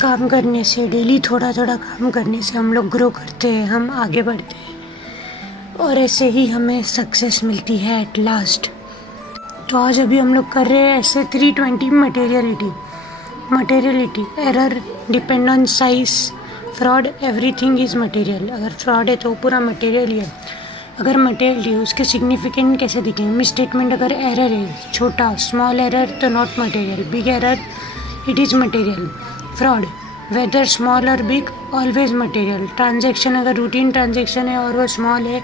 काम करने से, डेली थोड़ा थोड़ा काम करने से हम लोग ग्रो करते हैं, हम आगे बढ़ते हैं और ऐसे ही हमें सक्सेस मिलती है एट लास्ट। तो आज अभी हम लोग कर रहे हैं ऐसे 320 materiality, error, depend on size, fraud, everything is material. अगर फ्रॉड है तो पूरा मटेरियल ही है। अगर मटेरियल है उसके सिग्निफिकेंट कैसे दिखेंगे? मिसस्टेटमेंट अगर एरर है, छोटा स्मॉल एरर तो not material, big error it is material. Fraud whether small और बिग ऑलवेज मटेरियल। ट्रांजेक्शन अगर रूटीन ट्रांजेक्शन है और वो स्मॉल है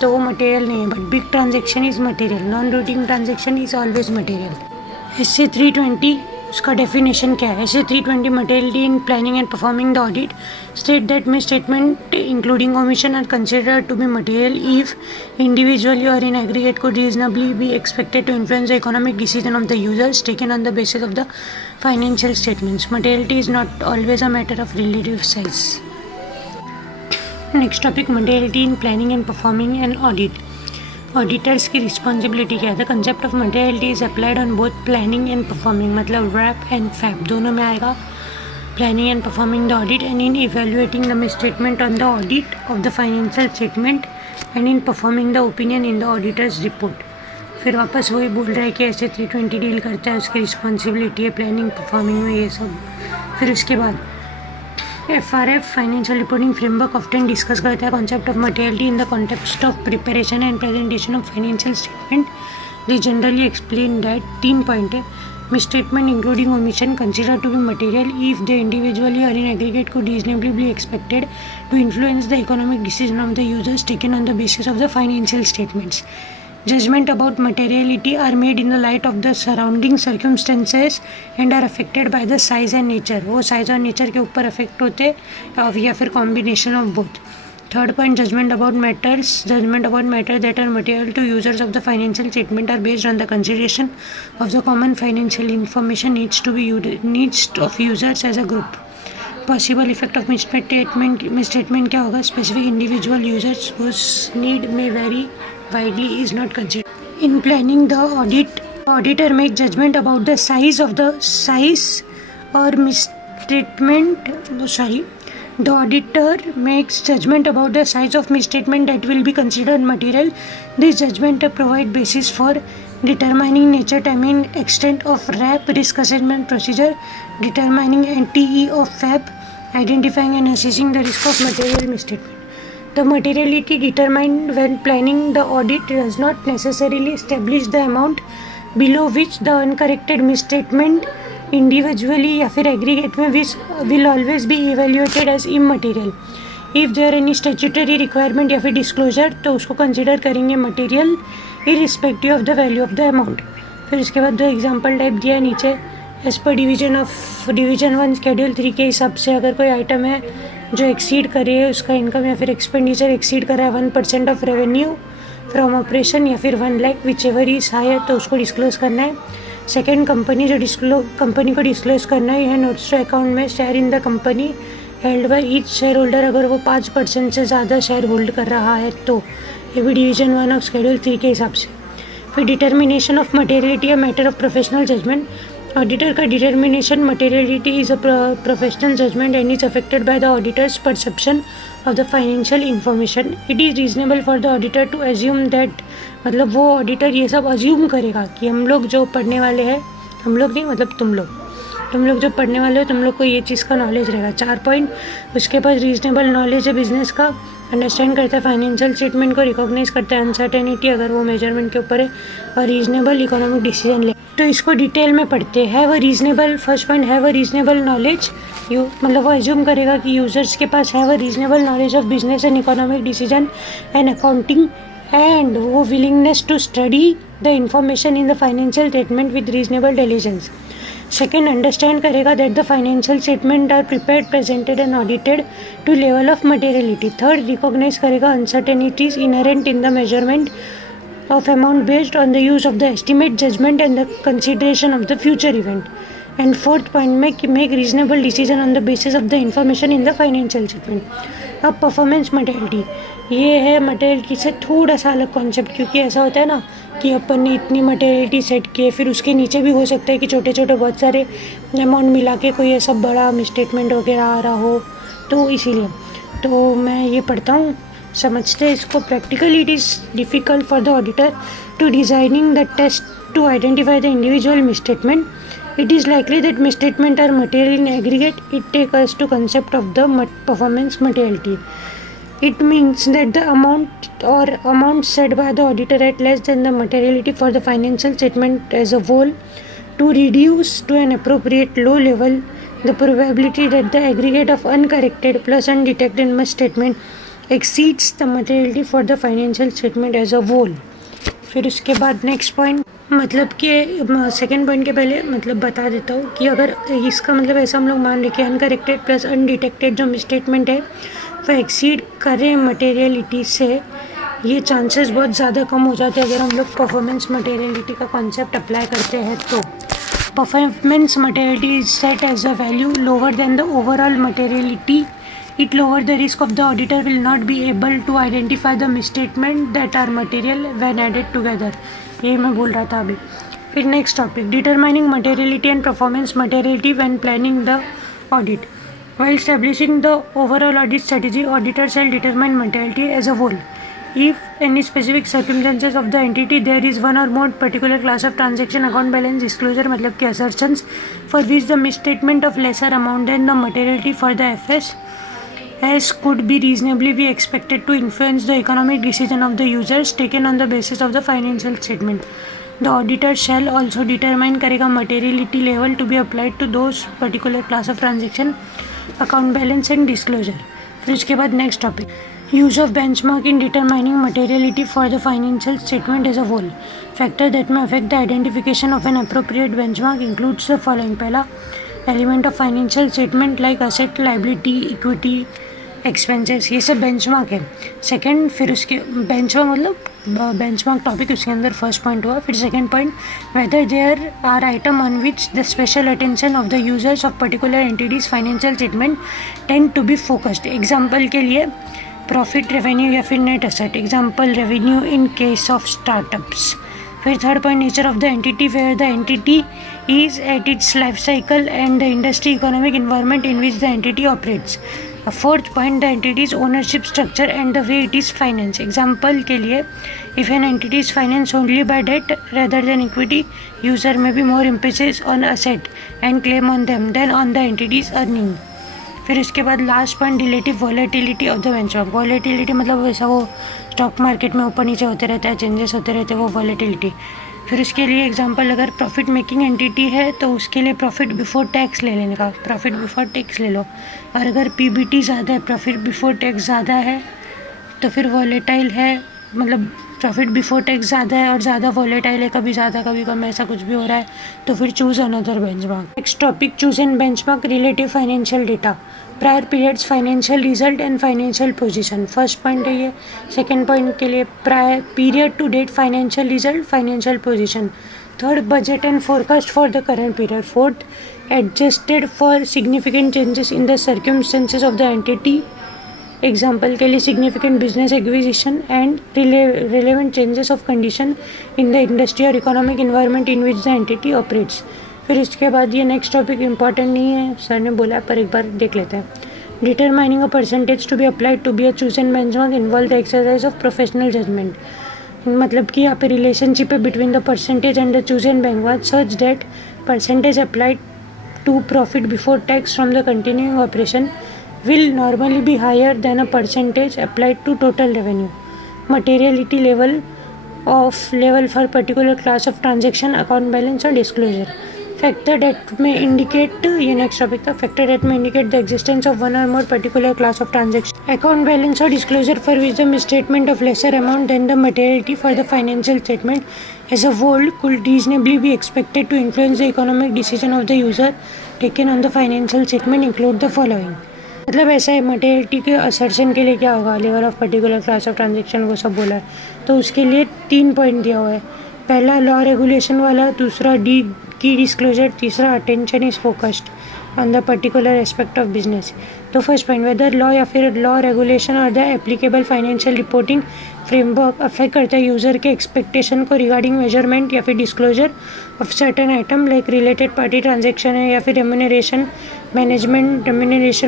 तो वो मटेरियल नहीं है, but big transaction is material. Non routine transaction is always material. इससे 320 उसका डेफिनेशन क्या है? ऐसे 320 materiality in planning and performing the audit state that misstatement including omission are considered to be material if individually or in aggregate could reasonably be expected to influence the economic decision of the users taken on the basis of the financial statements. Materiality is not always a matter of relative size. Next topic, materiality in planning and performing an audit. Auditors की responsibility क्या है? The concept of materiality is applied on both planning and performing, मतलब rap and fap दोनों में आएगा। Planning and performing the audit and in evaluating the misstatement on the audit of the financial statement and in performing the opinion in the auditors report. फिर वापस वही बोल रहा है कि ऐसे 320 डील करता है, उसकी रिस्पॉन्सिबिलिटी है प्लानिंग परफॉर्मिंग में ये सब। फिर उसके बाद FRF financial reporting framework often discuss करता है concept of materiality in the context of preparation and presentation of financial statement. They generally explain that 3 point है। Misstatement including omission consider to be material if they individually और in aggregate could reasonably be expected to influence the economic decision of the users taken on the basis of the financial statements. Judgment about materiality are made in the light of the surrounding circumstances and are affected by the size and nature. वो size और nature के ऊपर affect होते या फिर combination of both. Third point, judgment about matters that are material to users of the financial statement are based on the consideration of the common financial information needs of users as a group. Possible effect of misstatement क्या होगा? Specific individual users whose need may vary widely is not considered. In planning the audit, auditor makes judgment about the size or misstatement. The auditor makes judgment about the size of misstatement that will be considered material. This judgment provide basis for determining nature, timing, extent of RAP, risk assessment procedure, determining NTE of FAB, identifying and assessing the risk of material misstatement. The materiality determined when planning the audit does not necessarily establish the amount below which the uncorrected misstatement individually या फिर aggregate में will always be evaluated as immaterial. If there any statutory requirement या फिर disclosure तो उसको consider करेंगे material irrespective of the value of the amount. फिर उसके बाद 2 example type दिया नीचे। एज पर डिवीजन 1 शेड्यूल 3 के हिसाब से अगर कोई आइटम है जो एक्सीड करे उसका इनकम या फिर एक्सपेंडिचर एक्सीड करा है 1% ऑफ रेवेन्यू फ्रॉम ऑपरेशन या फिर 1 lakh whichever is higher तो उसको डिस्क्लोज करना है। सेकेंड, कंपनी को डिस्क्लोज करना है, यह नोट्स टू अकाउंट में share in the company held by each share holder अगर वो 5% से ज़्यादा शेयर होल्ड कर रहा है तो ये भी डिवीजन 1 ऑफ शेड्यूल 3 के हिसाब से। फिर determination of materiality a matter of professional judgment. Auditor का determination materiality is a professional judgment and is affected by the auditor's perception of the financial information. It is reasonable for the auditor to assume that, मतलब वो auditor ये सब assume करेगा कि हम लोग जो पढ़ने वाले हैं, हम लोग नहीं मतलब तुम लोग जो पढ़ने वाले हो तुम लोग को ये चीज़ का नॉलेज रहेगा। 4 पॉइंट, उसके पास रीजनेबल नॉलेज है बिजनेस का, अंडरस्टैंड करता है फाइनेंशियल स्टेटमेंट को, रिकॉग्नाइज करता है अनसर्टेनिटी अगर वो मेजरमेंट के ऊपर है और रीजनेबल इकोनॉमिक डिसीजन ले। तो इसको डिटेल में पढ़ते हैं। Have a reasonable, first point have a reasonable knowledge, मतलब वो एज्यूम करेगा कि यूजर्स के पास have a reasonable knowledge of business and economic decision and accounting and वो willingness to study the information in the financial statement with reasonable diligence. Second, understand करेगा that the financial statement are prepared, presented and audited to level of materiality. Third, recognise करेगा uncertainties inherent in the measurement of amount based on the use of the estimate, judgment and the consideration of the future event. And fourth point, make reasonable decision on the basis of the information in the financial statement. अब performance materiality, ये है materiality से थोड़ा सा अलग concept, क्योंकि ऐसा होता है ना कि अपन ने इतनी मटेरियलिटी सेट की है, फिर उसके नीचे भी हो सकता है कि छोटे छोटे बहुत सारे अमाउंट मिला के कोई ऐसा बड़ा मिसस्टेटमेंट वगैरह आ रहा हो, तो इसीलिए तो मैं ये पढ़ता हूँ, समझते हैं इसको। Practically it is difficult for the auditor to designing the test to identify the individual misstatement. It is likely that misstatements are material in aggregate. It takes us to concept of the performance materiality. It means that the amount or amounts set by the auditor at less than the materiality for the financial statement as a whole to reduce to an appropriate low level the probability that the aggregate of uncorrected plus undetected misstatement exceeds the materiality for the financial statement as a whole. फिर उसके बाद next point, मतलब कि second point के पहले मतलब बता देता हूँ कि अगर इसका मतलब ऐसा हम लोग मान रहे कि अनकरेक्टेड प्लस अनडिटेक्टेड जो मिसस्टेटमेंट है वो एक्सीड करे मटेरियलिटी से, ये चांसेस बहुत ज़्यादा कम हो जाते हैं अगर हम लोग परफॉर्मेंस मटेरियलिटी का कॉन्सेप्ट अप्लाई करते हैं. तो performance materiality is set as a value lower than the overall materiality. It lower the risk of the auditor will not be able to identify the misstatements that are material when added together. ये मैं बोल रहा था अभी. फिर next topic, determining materiality and performance materiality when planning the audit. While establishing the overall audit strategy, auditors shall determine materiality as a whole. If any specific circumstances of the entity there is one or more particular class of transaction, account balance, disclosure मतलब कि assertions for which the misstatement of lesser amount than the materiality for the FS as could be reasonably be expected to influence the economic decision of the users taken on the basis of the financial statement. The auditor shall also determine करेगा materiality level to be applied to those particular class of transaction, account balance and disclosure. फिर उसके बाद next topic, use of benchmark in determining materiality for the financial statement as a whole. Factor that may affect the identification of an appropriate benchmark includes the following. पहला, element of financial statement like asset, liability, equity, expenses, ये सब benchmark है. Second, फिर उसके benchmark मतलब benchmark topic उसके अंदर first point हुआ. फिर second point, whether there are item on which the special attention of the users of particular entities financial statement tend to be focused. Example के लिए प्रॉफिट, रेवेन्यू या फिर net asset. Example revenue in case of startups. फिर third point, nature of the entity where the entity is at its life cycle and the industry economic environment in which the entity operates. Fourth point, the entities ownership structure and the way it is finance. Example के लिए if an entity is finance only by debt rather than equity, user may be more emphasis on asset and claim on them than on the entities earning. फिर उसके बाद last point, relative volatility of the benchmark. Volatility मतलब वैसा वो stock market में ऊपर नीचे होते रहता है, चेंजेस होते रहते हैं, वो वॉलेटिलिटी. फिर उसके लिए एग्जांपल, अगर प्रॉफिट मेकिंग एंटिटी है तो उसके लिए प्रॉफिट बिफोर टैक्स ले लेने का, प्रॉफिट बिफोर टैक्स ले लो. और अगर पीबीटी ज़्यादा है, प्रॉफिट बिफोर टैक्स ज़्यादा है, तो फिर वॉलेटाइल है, मतलब प्रॉफिट बिफोर टैक्स ज़्यादा है और ज़्यादा वॉलेटाइल है, कभी ज़्यादा कभी कम ऐसा कुछ भी हो रहा है, तो फिर choose another benchmark. Next topic, choose and benchmark relative financial data, prior periods financial result and financial position. First point है ये. सेकंड पॉइंट के लिए prior period to date financial result, financial position. Third, budget and forecast for the current period. Fourth, adjusted for significant changes in the circumstances of the entity. Example के लिए significant business acquisition and relevant changes of condition in the industry और economic environment in which the entity operates. फिर इसके बाद ये next topic important नहीं है, sir ने बोला पर एक बार देख लेते हैं. Determining a percentage to be applied to be a choose and benchmark involve the exercise of professional judgement. मतलब कि यहाँ पे रिलेशनशिप है between the percentage and the choose and benchmark such that percentage applied to profit before tax from the continuing operation will normally be higher than a percentage applied to total revenue. Materiality level for particular class of transaction, account balance or disclosure. Factor that may indicate, ये next topic था, factor that may indicate the existence of one or more particular class of transaction, account balance or disclosure for which the misstatement of lesser amount than the materiality for the financial statement as a whole could reasonably be expected to influence the economic decision of the user taken on the financial statement include the following. मतलब ऐसा है, materiality के assertion के लिए क्या होगा, level of particular class of transaction वो सब बोला है, तो उसके लिए 3 पॉइंट दिया हुआ है. पहला लॉ रेगुलेशन वाला, दूसरा डी की डिस्क्लोजर, तीसरा attention is focused. On the particular aspect of business. तो फर्स्ट पॉइंट, वेदर लॉ या फिर लॉ रेगुलेशन और the applicable financial reporting framework affect करता है यूज़र के एक्सपेक्टेशन को रिगार्डिंग मेजरमेंट या फिर disclosure of certain item like related party transaction है या फिर remuneration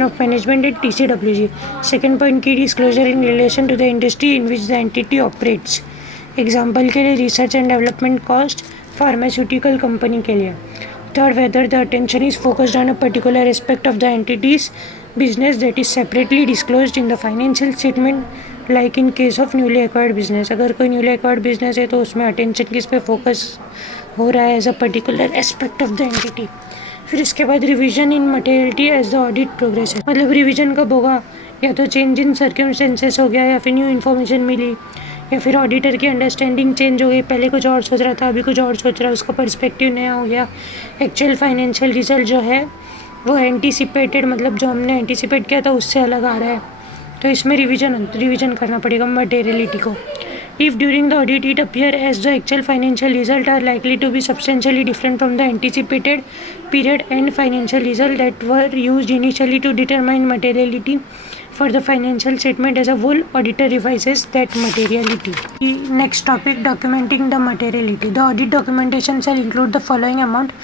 of management at TCWG। Second point key disclosure in relation to the industry in which the entity operates. Example के लिए research and development cost pharmaceutical company के लिए। Third, whether the attention is focused on a particular aspect of the entity's business that is separately disclosed in the financial statement like in case of newly acquired business। अगर कोई newly acquired business है तो उसमें attention किस पे focus हो रहा है as a particular aspect of the entity. फिर इसके बाद revision in materiality as the audit progress है, मतलब रिवीजन कब होगा, या तो चेंज इन सर्कमस्टेंसेस हो गया या फिर न्यू इन्फॉर्मेशन मिली या फिर ऑडिटर की अंडरस्टैंडिंग चेंज हो गई, पहले कुछ और सोच रहा था अभी कुछ और सोच रहा है, उसका पर्सपेक्टिव नया हो गया। एक्चुअल फाइनेंशियल रिजल्ट जो है वो एंटीसिपेटेड, मतलब जो हमने एंटीसिपेट किया था उससे अलग आ रहा है, तो इसमें रिवीजन करना पड़ेगा मटेरियलिटी को। If during the audit it appear as the actual financial result are likely to be substantially different from the anticipated period and financial result that were used initially to determine materiality for the financial statement as a whole, auditor revises that materiality. Next topic, documenting the materiality. The audit documentation shall include the following amount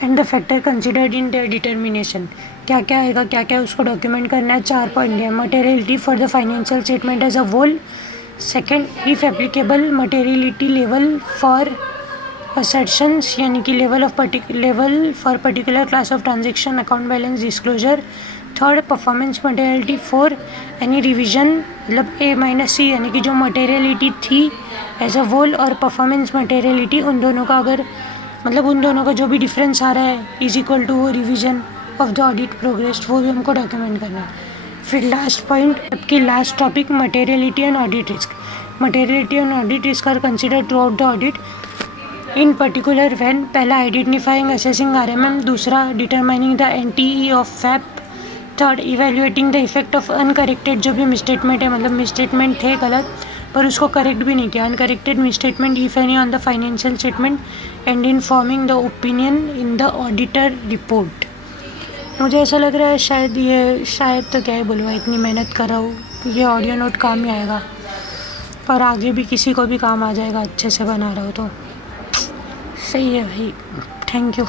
and the factor considered in their determination. क्या क्या आएगा, क्या क्या उसको document करना है, 4 point है। Materiality for the financial statement as a whole. Second, if applicable materiality level for assertions, यानी कि level for particular class of transaction account balance disclosure. Third, performance materiality for any revision, मतलब A-C, यानी कि जो मटेरियलिटी थी as a whole और performance materiality, उन दोनों का अगर मतलब उन दोनों का जो भी डिफरेंस आ रहा है इज इक्वल टू वो revision of the audit progress, वो भी हमको डॉक्यूमेंट करना है। फिर लास्ट पॉइंट, आपकी last topic, materiality and audit risk. Materiality and audit risk are consider throughout the audit in particular when, पहला आइडेंटिफाइंग असेसिंग RMM, दूसरा डिटरमाइनिंग द NTE ऑफ फैप, third evaluating the effect of uncorrected, जो भी misstatement है, मतलब misstatement थे गलत पर उसको करेक्ट भी नहीं किया, uncorrected misstatement if any on the financial statement, and in forming the opinion in the auditor report. मुझे ऐसा लग रहा है शायद तो क्या ही बोलूँ, इतनी मेहनत कर रहा हूँ, ये ऑडियो नोट काम ही आएगा और आगे भी किसी को भी काम आ जाएगा, अच्छे से बना रहा हो तो सही है भाई। Thank you.